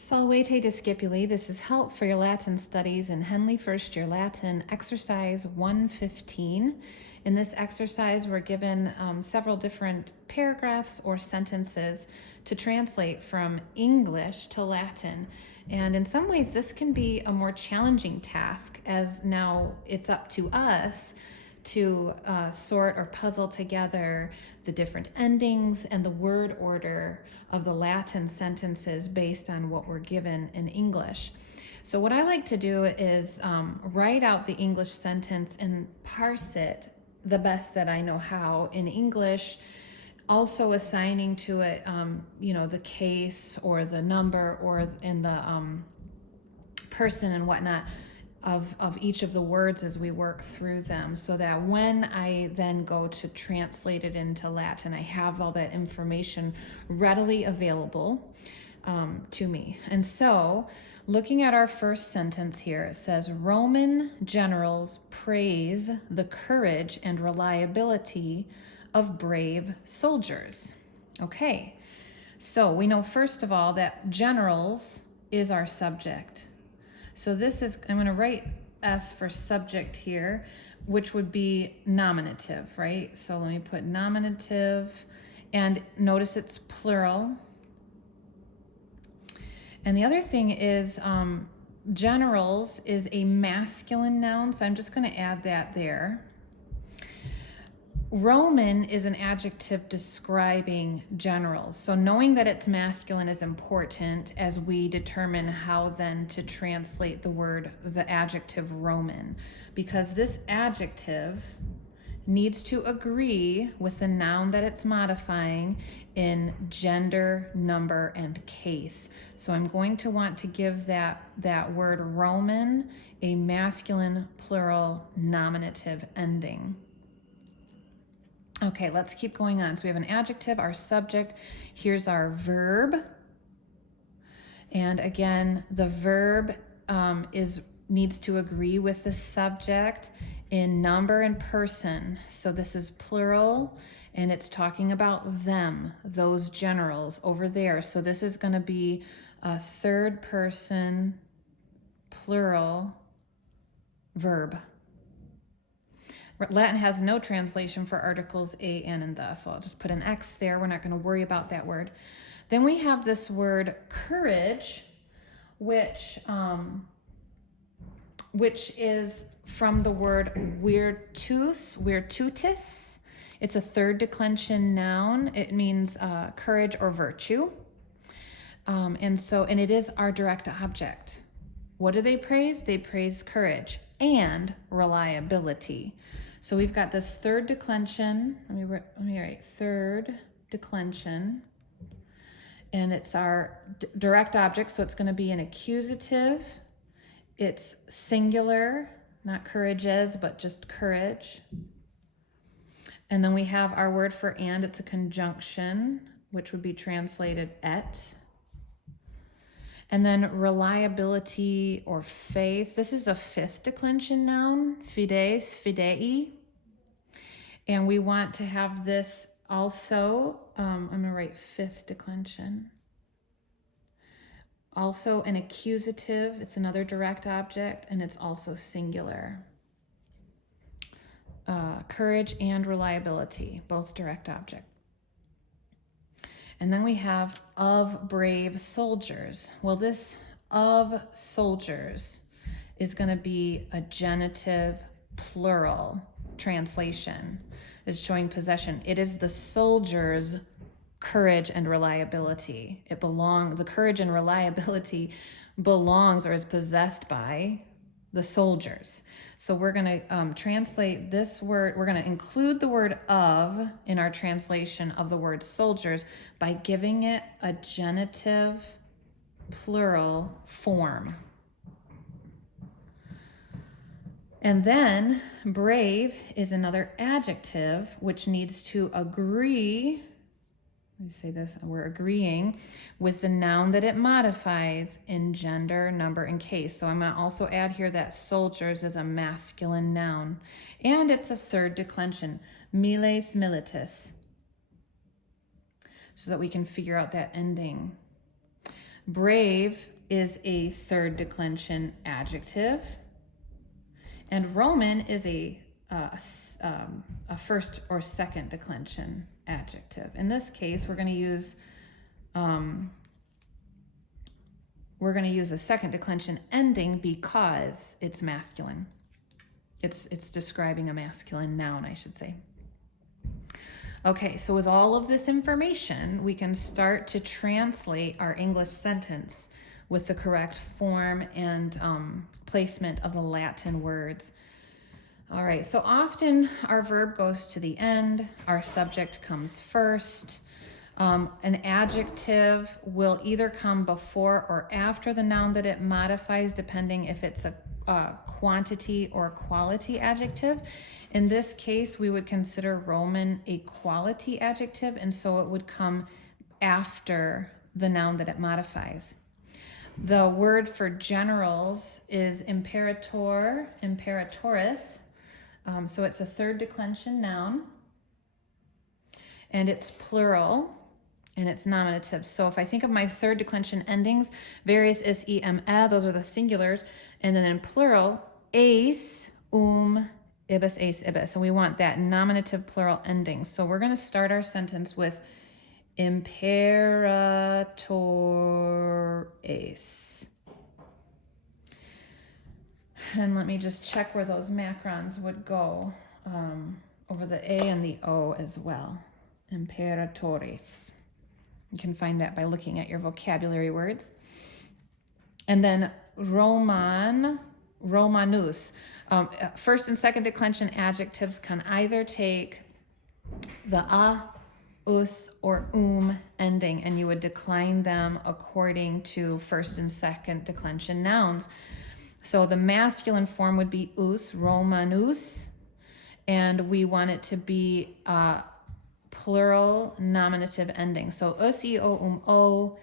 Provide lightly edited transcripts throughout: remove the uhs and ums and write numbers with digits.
Salvete discipuli, this is help for your Latin studies in Henle First Year Latin, exercise 115. In this exercise, we're given several different paragraphs or sentences to translate from English to Latin. And in some ways, this can be a more challenging task, as now it's up to us to sort or puzzle together the different endings and the word order of the Latin sentences based on what we're given in English. So what I like to do is write out the English sentence and parse it the best that I know how in English, also assigning to it, the case or the number or in the person and whatnot of each of the words as we work through them, so that when I then go to translate it into Latin, I have all that information readily available to me. And so, looking at our first sentence here, it says, Roman generals praise the courage and reliability of brave soldiers. Okay, so we know first of all that generals is our subject. So this is, I'm going to write S for subject here, which would be nominative, right? So let me put nominative, and notice it's plural. And the other thing is generals is a masculine noun, so I'm just going to add that there. Roman is an adjective describing generals. So knowing that it's masculine is important as we determine how then to translate the adjective Roman, because this adjective needs to agree with the noun that it's modifying in gender, number, and case. So I'm going to want to give that word Roman a masculine plural nominative ending. Okay, let's keep going on. So we have an adjective, our subject. Here's our verb. And again, the verb needs to agree with the subject in number and person. So this is plural, and it's talking about them, those generals over there. So this is going to be a third person plural verb. Latin has no translation for articles a, an, and the, so I'll just put an X there. We're not going to worry about that word. Then we have this word courage, which is from the word virtutis. It's a third declension noun. It means courage or virtue. And it is our direct object. What do they praise? They praise courage and reliability. So we've got this third declension. Let me write third declension. And it's our direct object, so it's going to be an accusative. It's singular, not courages, but just courage. And then we have our word for and. It's a conjunction, which would be translated et. And then reliability or faith. This is a fifth declension noun, fides, fidei. And we want to have this also, I'm going to write fifth declension. Also an accusative, it's another direct object, and it's also singular. Courage and reliability, both direct object. And then we have of brave soldiers. Well, this of soldiers is going to be a genitive plural translation. It's showing possession. It is the soldiers' courage and reliability. The courage and reliability belongs or is possessed by the soldiers. So we're going to translate this word. We're going to include the word of in our translation of the word soldiers by giving it a genitive plural form. And then brave is another adjective which needs to agree. Let me say this, we're agreeing with the noun that it modifies in gender, number, and case. So I'm going to also add here that soldiers is a masculine noun. And it's a third declension, miles militis, so that we can figure out that ending. Brave is a third declension adjective. And Roman is a first or second declension adjective. In this case, we're going to use a second declension ending because it's masculine. It's describing a masculine noun, I should say. Okay, so with all of this information, we can start to translate our English sentence with the correct form and placement of the Latin words. All right, so often our verb goes to the end, our subject comes first. An adjective will either come before or after the noun that it modifies, depending if it's a quantity or quality adjective. In this case, we would consider Roman a quality adjective, and so it would come after the noun that it modifies. The word for generals is imperator, imperatoris. So it's a third declension noun, and it's plural, and it's nominative. So if I think of my third declension endings, various is, em, those are the singulars, and then in plural, ace, ibis, ace, ibis. So we want that nominative plural ending. So we're going to start our sentence with imperator ace. And let me just check where those macrons would go over the A and the O as well. Imperatores. You can find that by looking at your vocabulary words. And then Romanus. First and second declension adjectives can either take the a, us, or ending, and you would decline them according to first and second declension nouns. So the masculine form would be us, Romanus, and we want it to be plural nominative ending. So us, I, o,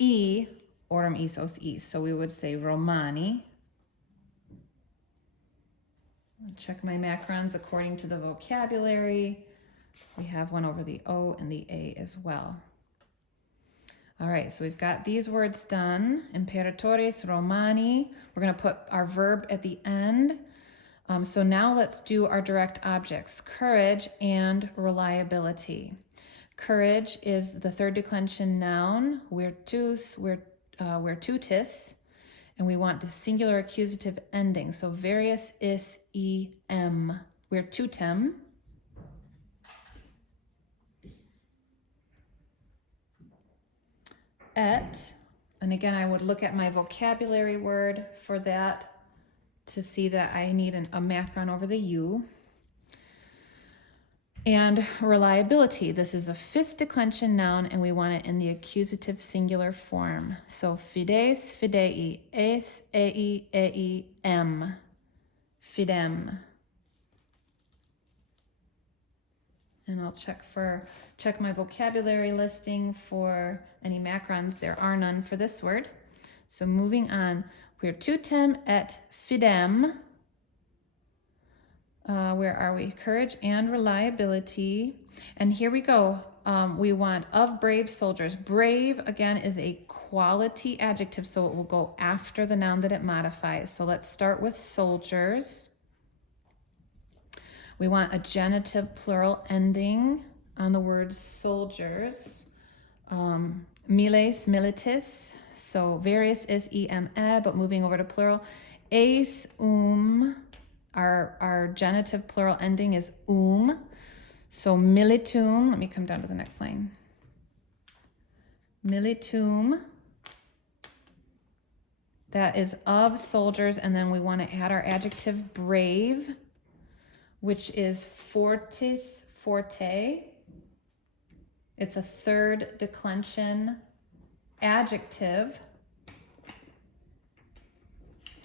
I, orum, is, os, is. So we would say Romani. Check my macrons according to the vocabulary. We have one over the O and the A as well. All right, so we've got these words done. Imperatores Romani. We're going to put our verb at the end. So now let's do our direct objects, courage and reliability. Courage is the third declension noun, virtus, virtutis, and we want the singular accusative ending. So various is, em, virtutem. Et, and again, I would look at my vocabulary word for that to see that I need a macron over the U. And reliability, this is a fifth declension noun, and we want it in the accusative singular form. So fides, fidei, es, ei, em, fidem. And I'll check my vocabulary listing for any macrons. There are none for this word. So moving on, virtutem et fidem. Where are we? Courage and reliability. And here we go. We want of brave soldiers. Brave, again, is a quality adjective, so it will go after the noun that it modifies. So let's start with soldiers. We want a genitive plural ending on the word soldiers. Miles, militis. So various is em, but moving over to plural. Ace, our genitive plural ending is So militum, let me come down to the next line. Militum, that is of soldiers, and then we want to add our adjective brave, which is fortis, forte. It's a third declension adjective,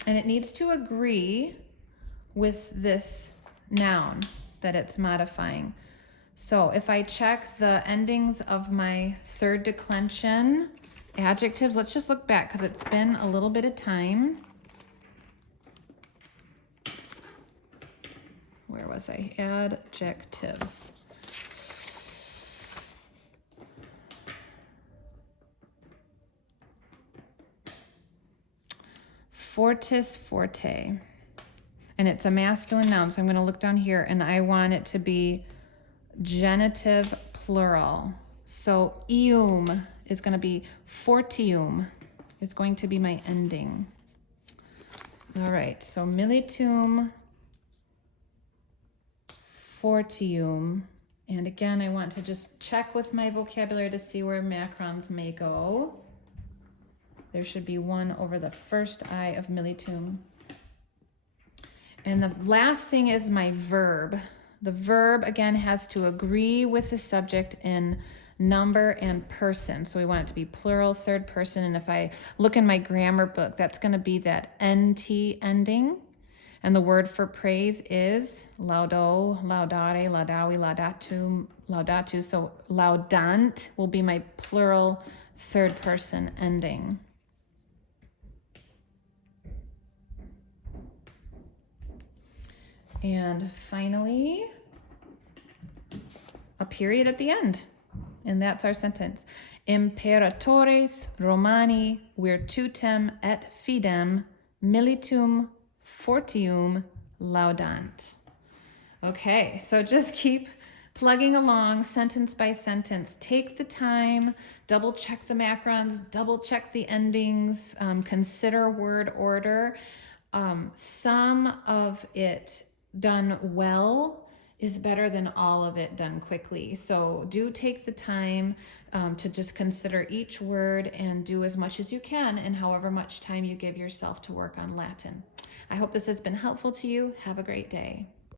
and it needs to agree with this noun that it's modifying. So if I check the endings of my third declension adjectives, let's just look back because it's been a little bit of time. Where was I? Adjectives. fortis, forte. And it's a masculine noun, so I'm going to look down here, and I want it to be genitive plural. So ium is going to be fortium. It's going to be my ending. All right, so militum, fortium. And again, I want to just check with my vocabulary to see where macrons may go. There should be one over the first I of militum. And the last thing is my verb. The verb, again, has to agree with the subject in number and person. So we want it to be plural, third person. And if I look in my grammar book, that's going to be that NT ending. And the word for praise is laudo, laudare, laudavi, laudatum, laudatu. So laudant will be my plural, third person ending. And finally, a period at the end. And that's our sentence. Imperatores Romani virtutem et fidem militum fortium laudant. Okay, so just keep plugging along sentence by sentence. Take the time, double check the macrons, double check the endings, consider word order. Some of it done well is better than all of it done quickly. So do take the time to just consider each word and do as much as you can in however much time you give yourself to work on Latin. I hope this has been helpful to you. Have a great day.